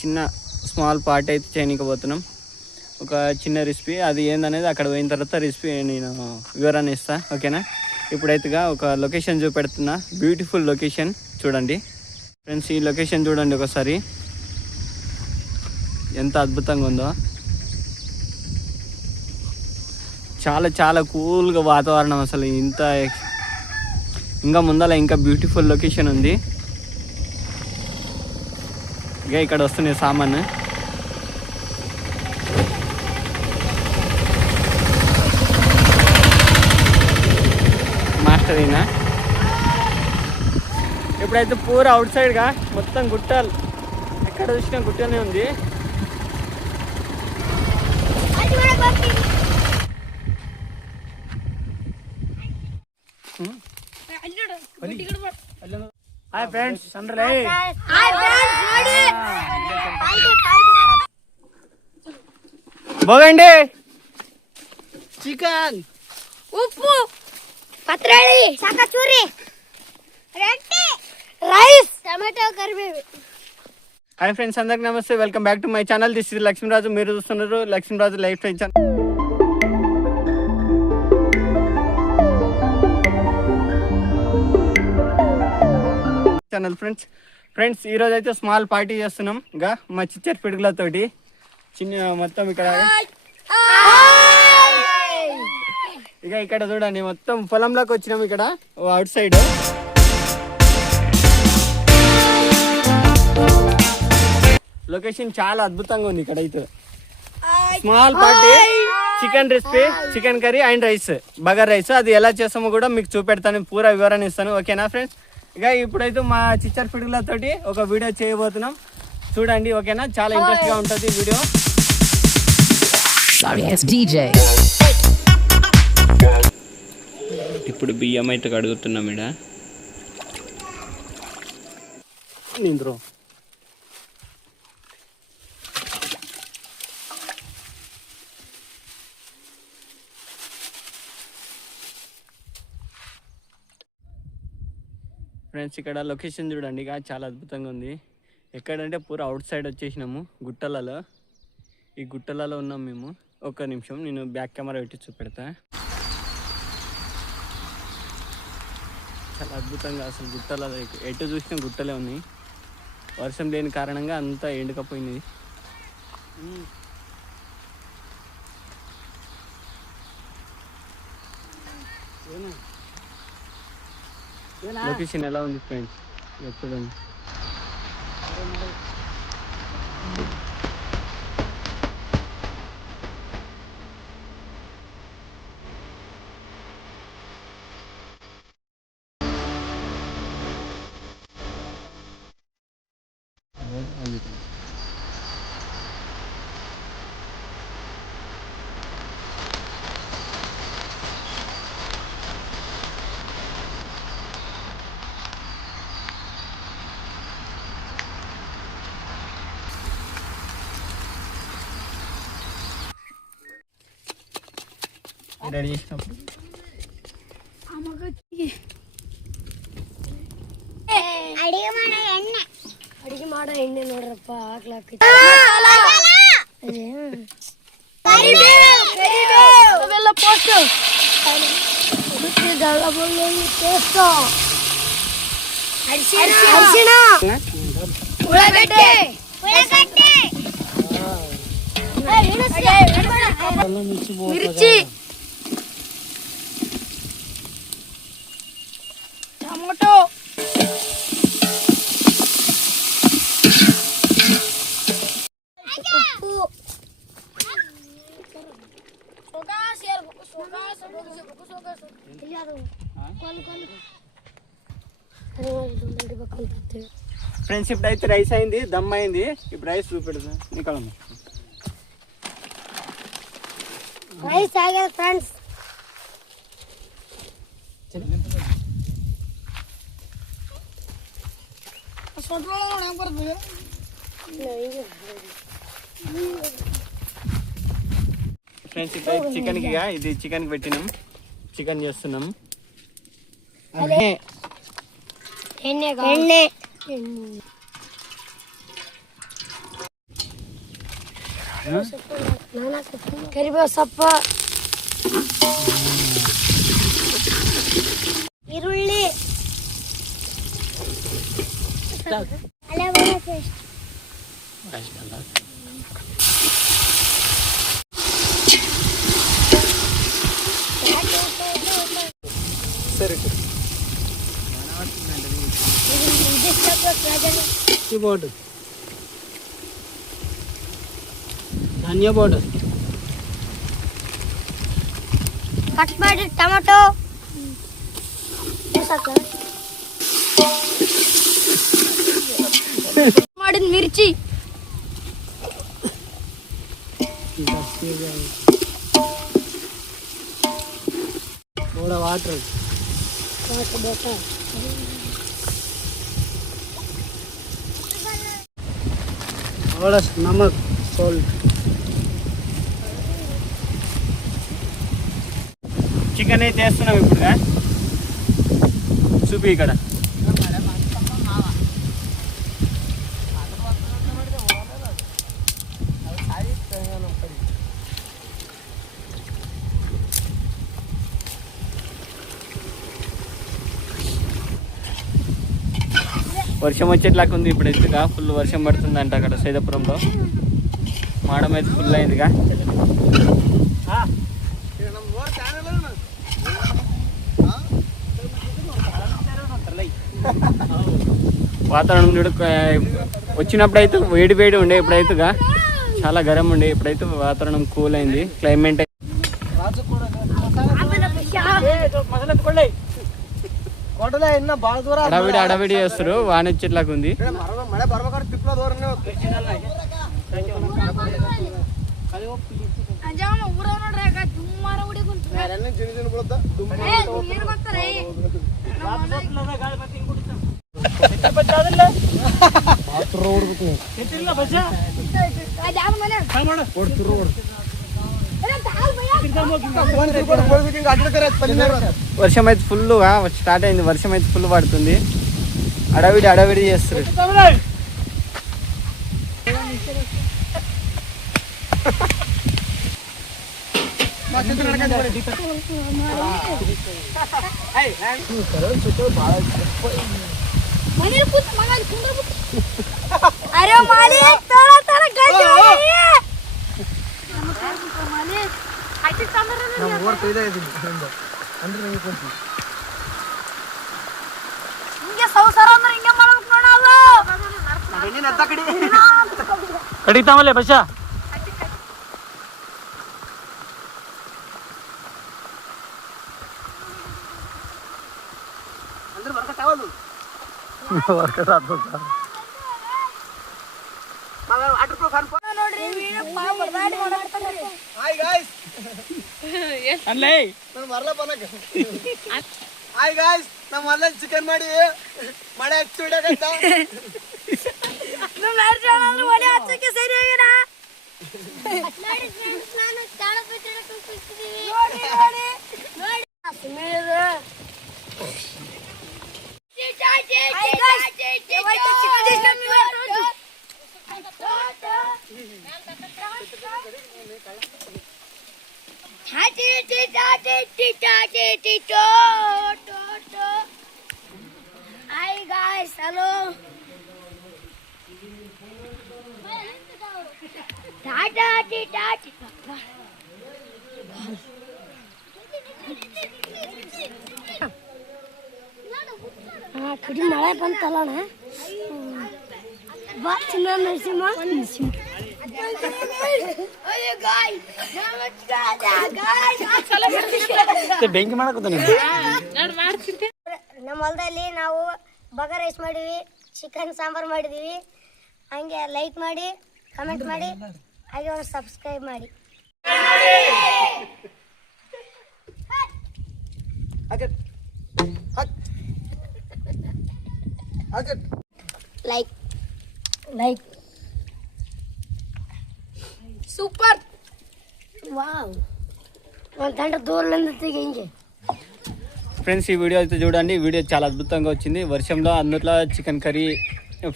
చిన్న small part అయితే చేయనీకపోతున్నాం. ఒక చిన్న రెసిపీ అది ఏందనేది అక్కడ పోయిన తర్వాత రెసిపీ నేను వివరణ ఇస్తా, ఓకేనా? ఇప్పుడైతేగా ఒక లొకేషన్ చూపెడుతున్నా, బ్యూటిఫుల్ లొకేషన్ చూడండి ఫ్రెండ్స్. ఈ లొకేషన్ చూడండి ఒకసారి, ఎంత అద్భుతంగా ఉందో. చాలా చాలా కూల్గా వాతావరణం అసలు. ఇంకా ముందర ఇంకా బ్యూటిఫుల్ లొకేషన్ ఉంది. ఇక ఇక్కడ వస్తున్నాయి సామాను. మాస్టర్ అయినా ఇప్పుడైతే పూర అవుట్ సైడ్గా మొత్తం గుట్టలు, ఎక్కడ చూసినా గుట్టనే ఉంది. హాయ్ ఫ్రెండ్స్, పోగండి. చికెన్, ఉప్పు, పత్రాలి, సకచూరి, rice, tomato curry. Hi friends, అందరికి నమస్తే. Welcome back to my channel. This is Lakshmiraju. మీరు చూస్తున్నారు Lakshmiraju life style channel. Friends ఈరోజు అయితే స్మాల్ పార్టీ చేస్తున్నాం. ఇంకా మా చిచ్చర్ పిడుగులతోటి చిన్న మొత్తం ఇక్కడ చూడండి, మొత్తం పొలంలోకి వచ్చినాం. ఇక్కడ అవుట్ సైడ్ లొకేషన్ చాలా అద్భుతంగా ఉంది. ఇక్కడ అయితే small party, chicken recipe, chicken curry and rice, బగర్ రైస్. అది ఎలా చేస్తామో కూడా మీకు చూపెడతాను, పూరా వివరణ ఇస్తాను, ఓకేనా ఫ్రెండ్స్? ఇక ఇప్పుడైతే మా చిచ్చర్ పిడుగులతోటి ఒక వీడియో చేయబోతున్నాం, చూడండి, ఓకేనా? చాలా ఇంట్రెస్ట్ గా ఉంటుంది వీడియో. ఇప్పుడు బియ్యం అయితే కడుగుతున్నాం. ఇడ నింద్రో ఫ్రెండ్స్, ఇక్కడ లొకేషన్ చూడండి, ఇక చాలా అద్భుతంగా ఉంది. ఎక్కడంటే పూరా అవుట్ సైడ్ వచ్చేసినాము, గుట్టలలో. ఈ గుట్టలలో ఉన్నాం మేము. ఒక్క నిమిషం, నేను బ్యాక్ కెమెరా పెట్టి చూపెడతా. చాలా అద్భుతంగా అసలు గుట్టలలో ఎటు చూసినా గుట్టలే ఉన్నాయి. వర్షం లేని కారణంగా అంతా ఎండుకపోయింది. లొకేషన్ ఎలా ఉంది ఫ్రెండ్స్, చూడండి. రెడీ చేసినప్పుడు ಅಡಿಗೆ ಮಾಡೋ ಎಣ್ಣೆ ನೋಡ್ರಪ್ಪ, ಹಾಕ್ಲಾಕ మిర్చి, టమాటో, ఫ్రెండ్స్ ఇప్పుడైతే రైస్ అయింది, దమ్ అయింది. ఇప్పుడు రైస్ చూపెడతా నీకు. రైస్ ఆగేది ఫ్రెండ్స్. ఫ్రెండ్స్ ఇప్పుడు చికెన్ కి ఇది చికెన్ కి పెట్టినాం, చికెన్ చేస్తున్నాం. ఎಣ್ಣె కరివేపాకు సప్ప ఈరుಳ್ಳಿ అల్లం పేస్ట్ ಪೌಡರ್, ಧನಿಯಾ ಪೌಡರ್, ಕಟ್ ಮಾಡಿ ಟೊಮೆಟೊ ಮಾಡಿದ ಮಿರ್ಚಿ थोड़ा वाटर, थोड़ा नमक, सॉल्ट. చికెన్ అయితే వేస్తున్నాం ఇప్పుడు. చూపి ఇక్కడ వర్షం వచ్చేట్లాగా ఉంది ఇప్పుడు. ఎత్తుగా ఫుల్ వర్షం పడుతుందంట అక్కడ సైదాపురంలో. మాడం అయితే ఫుల్ అయిందిగా. వాతావరణం చూడు, వచ్చినప్పుడు అయితే వేడి వేడి ఉండే, ఇప్పుడైతేగా చాలా గరం ఉండే. ఇప్పుడైతే వాతావరణం కూల్ అయింది. క్లైమేట్ అడవిడి అడవిడి చేస్తారు. వాన వచ్చేట్లాగా ఉంది. వర్షం అయితే ఫుల్గా స్టార్ట్ అయింది. వర్షం అయితే ఫుల్ పడుతుంది. అడవిడి అడవిడి చేస్తారు. अरे मालिक तोरा तोरा गड्डी मालिक ಐತಿ ಸಂಬರ ನಮ್ಮ ಓರ್ ಕೈಲೇ ಇದೆ ಅಂದ್ರೆ ನನಗೆ ಕೊಂಚ ಹಿಂಗೆ ಸಂಸಾರ ಅಂದ್ರೆ ಹಿಂಗೆ ಮಾಡಬೇಕು ನೋಡಲ್ಲ ನೀನು ಅತ್ತ ಕಡಿತಾಮಲೆ ಬಚ್ಚ ಅಂದ್ರೆ ವರ್ಕೌಟ್ ಆಗೋದು ವರ್ಕೌಟ್ ಆಗ್ತದ. ಹಾಯ್ ಗಾಯ್ಸ್ ಅಲ್ಲೇ ನಾನು ಮರಲ ಬನಕ ಹಾಯ್ ಗಾಯ್ಸ್ ನಮ್ಮ ಮಲ್ಲ ಚಿಕನ್ ಮಾಡಿ ಮಳೆ ಹಚ್ಚಿ ಬಿಡಕಂತ ನಮ್ಮ ಅರ್ಜುನ ಅಂದ್ರೆ ಒಲೆ ಹಚ್ಚಕ್ಕೆ ಸರಿ ಹೋಗಿನ ನೋಡಿ ಫ್ರೆಂಡ್ಸ್ ನಾನು ತಾಳ ಬಿಟ್ಟು ಕೂತಿದ್ದೀನಿ ನೋಡಿ ನೋಡಿ ನೋಡಿ ಸುಮೇರು Hi guys, hello. Tata, ಕಡಿ ಮಳೆ ಬಂತಲ್ಲಣ್ಣ ಬಾ ಚಿನ್ನ ನರಸಿಂಹ ಬೆಂಕಿ ಮಾಡಕತ್ತಾನೆ. ನಮ್ಮ ಹೊಲದಲ್ಲಿ ನಾವು ಬಗ ರೈಸ್ ಮಾಡಿವಿ, ಚಿಕನ್ ಸಾಂಬಾರ್ ಮಾಡಿದೀವಿ. ಹಂಗೆ ಲೈಕ್ ಮಾಡಿ, ಕಮೆಂಟ್ ಮಾಡಿ, ಹಾಗೆ ಒಂದು ಸಬ್ಸ್ಕ್ರೈಬ್ ಮಾಡಿ. ಲೈಕ್ ಲೈಕ್ ಸೂಪರ್ ವಾವ್ ಒಂದು ಗಂಟೆ దూరంలో తిరిగి ఇంకే ఫ్రెండ్స్ ఈ వీడియో అయితే చూడండి. ఈ వీడియో చాలా అద్భుతంగా వచ్చింది. వర్షంలో అందులో చికెన్ కర్రీ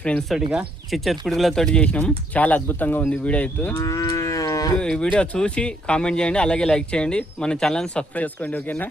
ఫ్రెండ్స్ తోటిగా చిచ్చర్ పుడుగులతో చేసినాం. చాలా అద్భుతంగా ఉంది వీడియో అయితే. ఈ వీడియో చూసి కామెంట్ చేయండి, అలాగే లైక్ చేయండి, మన ఛానల్ని సబ్స్క్రైబ్ చేసుకోండి. ఓకేనా?